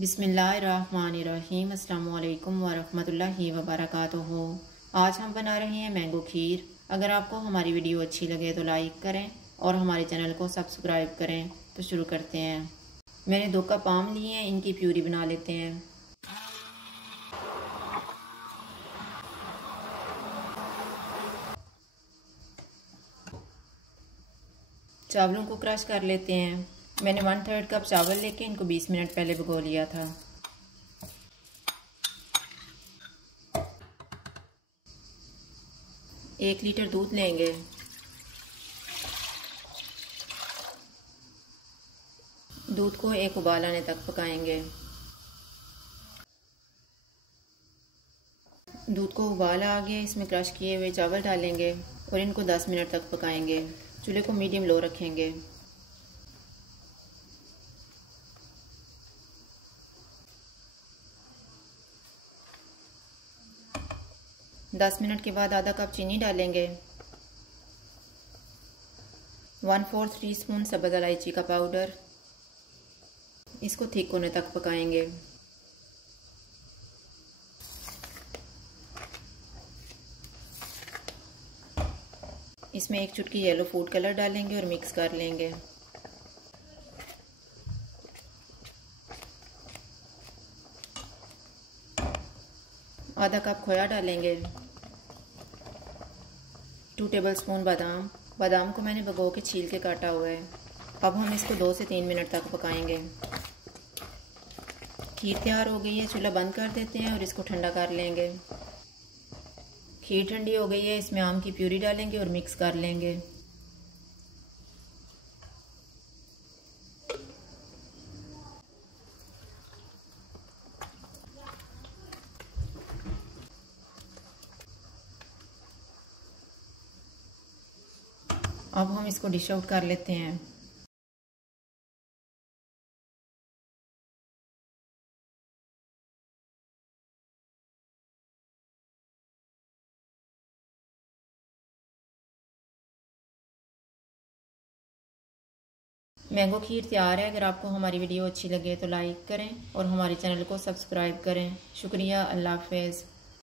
बिस्मिल्लाहिर्रहमानिर्रहीम। अस्सलामु अलैकुम वरहमतुल्लाहि वबरकातुहू। आज हम बना रहे हैं मैंगो खीर। अगर आपको हमारी वीडियो अच्छी लगे तो लाइक करें और हमारे चैनल को सब्सक्राइब करें। तो शुरू करते हैं। मैंने 2 कप आम लिए हैं, इनकी प्यूरी बना लेते हैं। चावलों को क्रश कर लेते हैं। मैंने 1/3 कप चावल लेके इनको 20 मिनट पहले भिगो लिया था। एक लीटर दूध लेंगे। दूध को एक उबाल आने तक पकाएंगे। दूध को उबाल आ गया, इसमें क्रश किए हुए चावल डालेंगे और इनको 10 मिनट तक पकाएंगे। चूल्हे को मीडियम लो रखेंगे। दस मिनट के बाद आधा कप चीनी डालेंगे। 1/4 टीस्पून सब्ज़ इलायची का पाउडर। इसको थिक होने तक पकाएंगे। इसमें एक चुटकी येलो फूड कलर डालेंगे और मिक्स कर लेंगे। आधा कप खोया डालेंगे। 2 टेबलस्पून बादाम। बादाम को मैंने भिगो के छील के काटा हुआ है। अब हम इसको 2 से 3 मिनट तक पकाएंगे। खीर तैयार हो गई है, चूल्हा बंद कर देते हैं और इसको ठंडा कर लेंगे। खीर ठंडी हो गई है, इसमें आम की प्यूरी डालेंगे और मिक्स कर लेंगे। अब हम इसको डिश आउट कर लेते हैं। मैंगो खीर तैयार है। अगर आपको हमारी वीडियो अच्छी लगे तो लाइक करें और हमारे चैनल को सब्सक्राइब करें। शुक्रिया। अल्लाह हाफ़िज़।